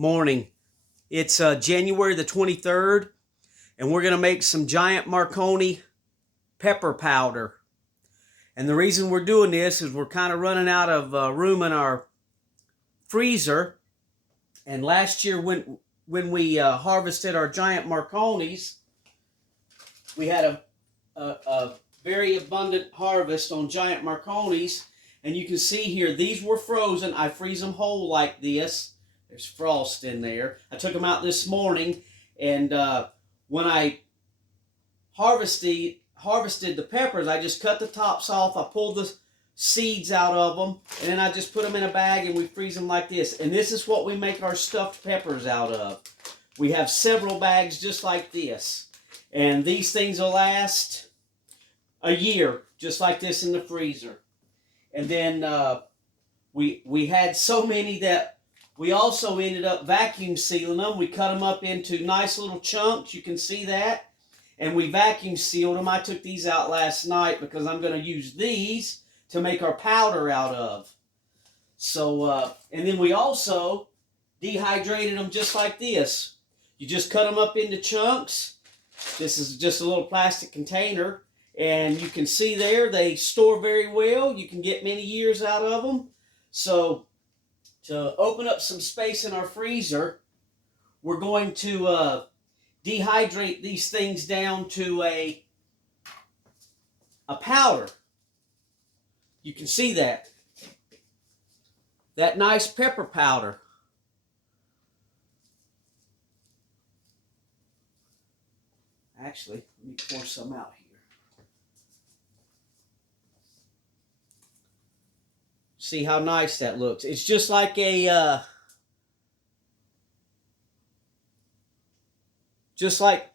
morning. It's January the 23rd, and we're going to make some Giant Marconi pepper powder. And the reason we're doing this is we're kind of running out of room in our freezer. And last year when we harvested our Giant Marconis, we had a very abundant harvest on Giant Marconis. And you can see here, these were frozen. I freeze them whole like this. There's frost in there. I took them out this morning, and when I harvested the peppers, I just cut the tops off. I pulled the seeds out of them, and then I just put them in a bag, and we freeze them like this. And this is what we make our stuffed peppers out of. We have several bags just like this. And these things will last a year, just like this in the freezer. And then we had so many that we also ended up vacuum sealing them. We cut them up into nice little chunks. You can see that. And we vacuum sealed them. I took these out last night because I'm going to use these to make our powder out of. So, and then we also dehydrated them just like this. You just cut them up into chunks. This is just a little plastic container. And you can see there, they store very well. You can get many years out of them. So, to open up some space in our freezer, we're going to dehydrate these things down to a powder. You can see that. That nice pepper powder. Actually, let me pour some out here. See how nice that looks. It's just like just like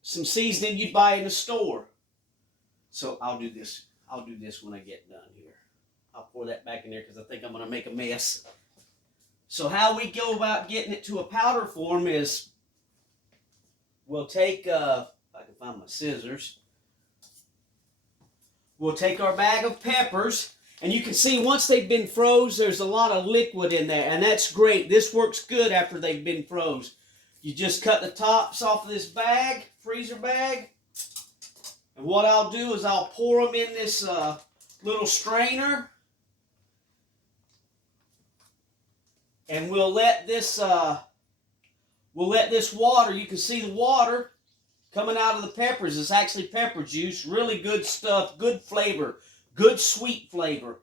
some seasoning you'd buy in the store. So I'll do this. I'll do this when I get done here. I'll pour that back in there because I think I'm going to make a mess. So how we go about getting it to a powder form is we'll take, if I can find my scissors, we'll take our bag of peppers. And you can see once they've been froze, there's a lot of liquid in there. And that's great. This works good after they've been froze. You just cut the tops off of this bag, freezer bag. And what I'll do is I'll pour them in this little strainer. And we'll let this water, you can see the water coming out of the peppers. It's actually pepper juice. Really good stuff, good flavor. Good sweet flavor.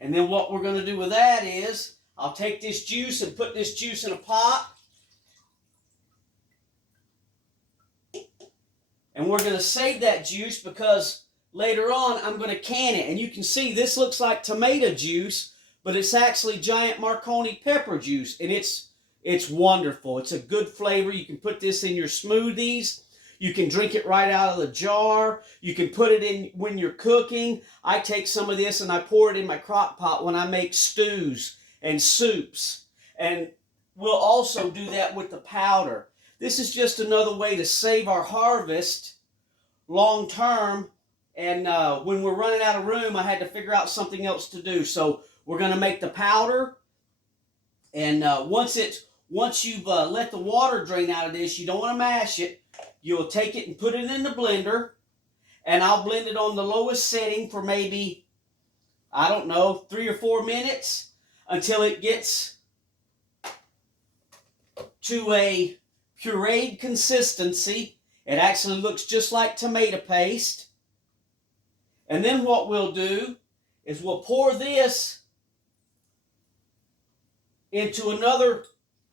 And then what we're going to do with that is I'll take this juice and put this juice in a pot. And we're going to save that juice because later on I'm going to can it. And you can see this looks like tomato juice, but it's actually Giant Marconi pepper juice. And it's wonderful. It's a good flavor. You can put this in your smoothies. You can drink it right out of the jar. You can put it in when you're cooking. I take some of this and I pour it in my crock pot when I make stews and soups. And we'll also do that with the powder. This is just another way to save our harvest long term. And when we're running out of room, I had to figure out something else to do. So we're going to make the powder. And once you've let the water drain out of this, you don't want to mash it. You'll take it and put it in the blender, and I'll blend it on the lowest setting for maybe, I don't know, 3 or 4 minutes until it gets to a pureed consistency. It actually looks just like tomato paste. And then what we'll do is we'll pour this into another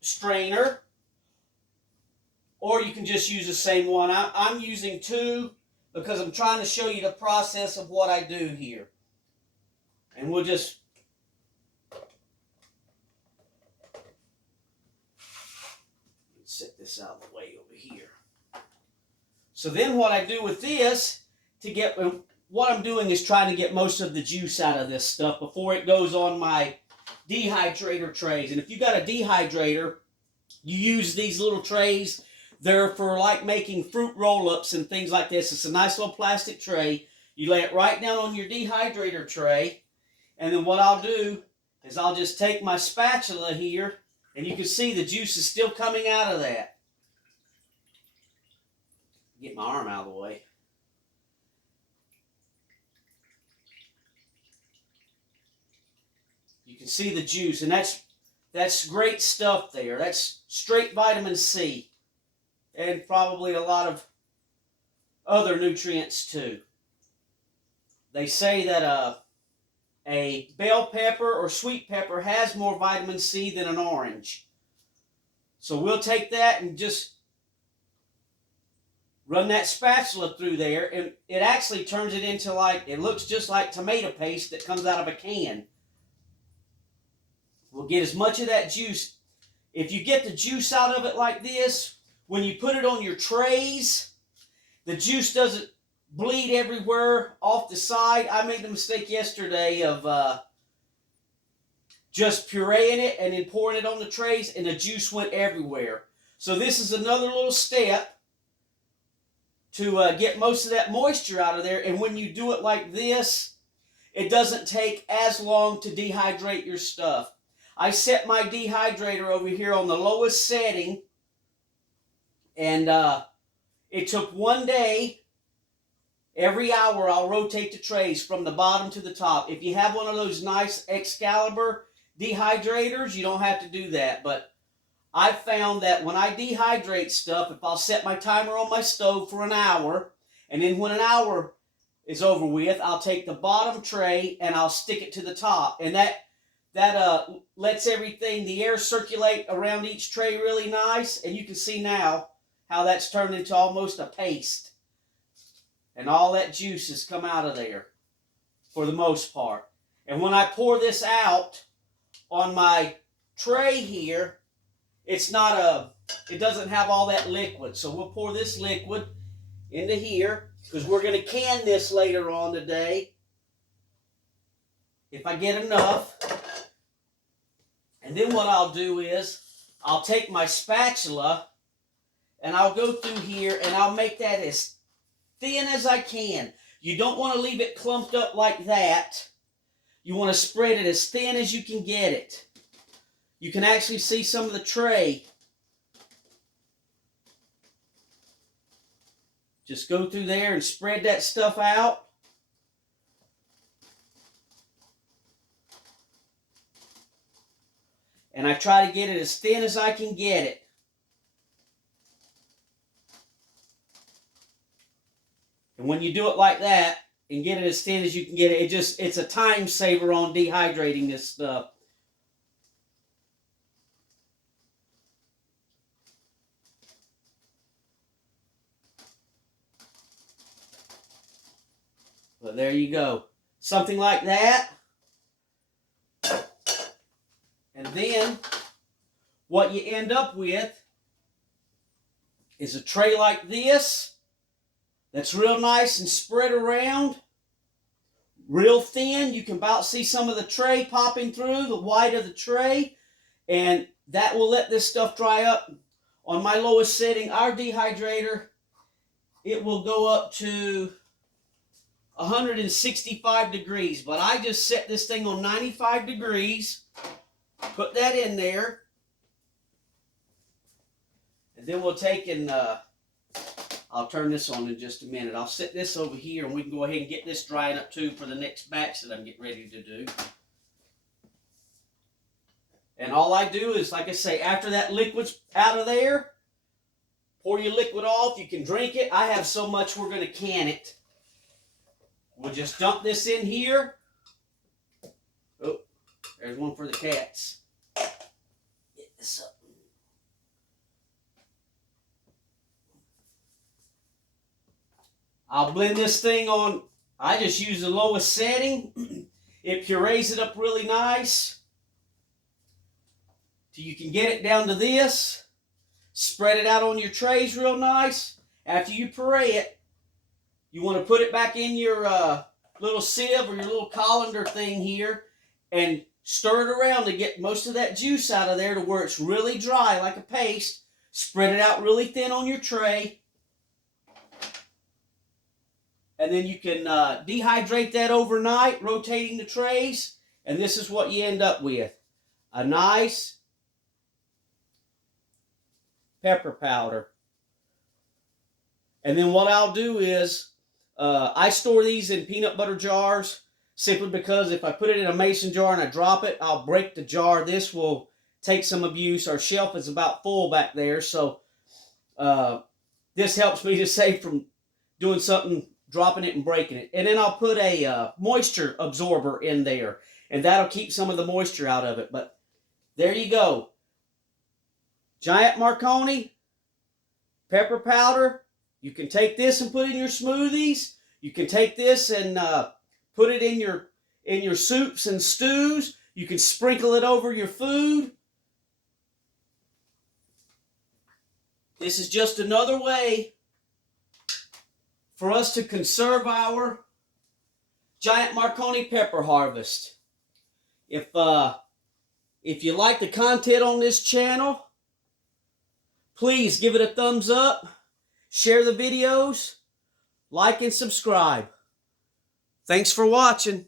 strainer. Or you can just use the same one. I'm using 2 because I'm trying to show you the process of what I do here. And we'll just set this out of the way over here. So then what I do with this, what I'm doing is trying to get most of the juice out of this stuff before it goes on my dehydrator trays. And if you got a dehydrator, you use these little trays. They're for like making fruit roll-ups and things like this. It's a nice little plastic tray. You lay it right down on your dehydrator tray. And then what I'll do is I'll just take my spatula here, and you can see the juice is still coming out of that. Get my arm out of the way. You can see the juice, and that's great stuff there. That's straight vitamin C, and probably a lot of other nutrients too. They say that a bell pepper or sweet pepper has more vitamin C than an orange. So we'll take that and just run that spatula through there, and it actually turns it into it looks just like tomato paste that comes out of a can. We'll get as much of that juice. If you get the juice out of it like this, when you put it on your trays, the juice doesn't bleed everywhere off the side. I made the mistake yesterday of just pureeing it and then pouring it on the trays, and the juice went everywhere. So this is another little step to get most of that moisture out of there. And when you do it like this, it doesn't take as long to dehydrate your stuff. I set my dehydrator over here on the lowest setting, and it took 1 day. Every hour I'll rotate the trays from the bottom to the top. If you have one of those nice Excalibur dehydrators, you don't have to do that. But I found that when I dehydrate stuff, if I'll set my timer on my stove for an hour, and then when an hour is over with, I'll take the bottom tray and I'll stick it to the top. And that lets everything, the air circulate around each tray really nice. And you can see now how that's turned into almost a paste. And all that juice has come out of there for the most part. And when I pour this out on my tray here, it doesn't have all that liquid. So we'll pour this liquid into here because we're going to can this later on today, if I get enough. And then what I'll do is I'll take my spatula and I'll go through here and I'll make that as thin as I can. You don't want to leave it clumped up like that. You want to spread it as thin as you can get it. You can actually see some of the tray. Just go through there and spread that stuff out. And I try to get it as thin as I can get it. And when you do it like that and get it as thin as you can get it, it's a time saver on dehydrating this stuff. But there you go. Something like that. And then what you end up with is a tray like this that's real nice and spread around, real thin. You can about see some of the tray popping through, the white of the tray, and that will let this stuff dry up. On my lowest setting, our dehydrator, it will go up to 165 degrees, but I just set this thing on 95 degrees, put that in there, and then we'll take and I'll turn this on in just a minute. I'll set this over here and we can go ahead and get this drying up too for the next batch that I'm getting ready to do. And all I do is, like I say, after that liquid's out of there, pour your liquid off. You can drink it. I have so much we're going to can it. We'll just dump this in here. Oh, there's one for the cats. Get this up. I'll blend this thing on. I just use the lowest setting. It purees it up really nice. So you can get it down to this. Spread it out on your trays real nice. After you puree it, you want to put it back in your little sieve or your little colander thing here and stir it around to get most of that juice out of there to where it's really dry like a paste. Spread it out really thin on your tray. And then you can dehydrate that overnight, rotating the trays. And this is what you end up with. A nice pepper powder. And then what I'll do is, I store these in peanut butter jars simply because if I put it in a mason jar and I drop it, I'll break the jar. This will take some abuse. Our shelf is about full back there, so this helps me to save from doing something, dropping it and breaking it. And then I'll put a moisture absorber in there, and that'll keep some of the moisture out of it. But there you go. Giant Marconi pepper powder. You can take this and put it in your smoothies. You can take this and put it in your soups and stews. You can sprinkle it over your food. This is just another way for us to conserve our Giant Marconi pepper harvest. If you like the content on this channel, please give it a thumbs up, share the videos, like and subscribe. Thanks for watching.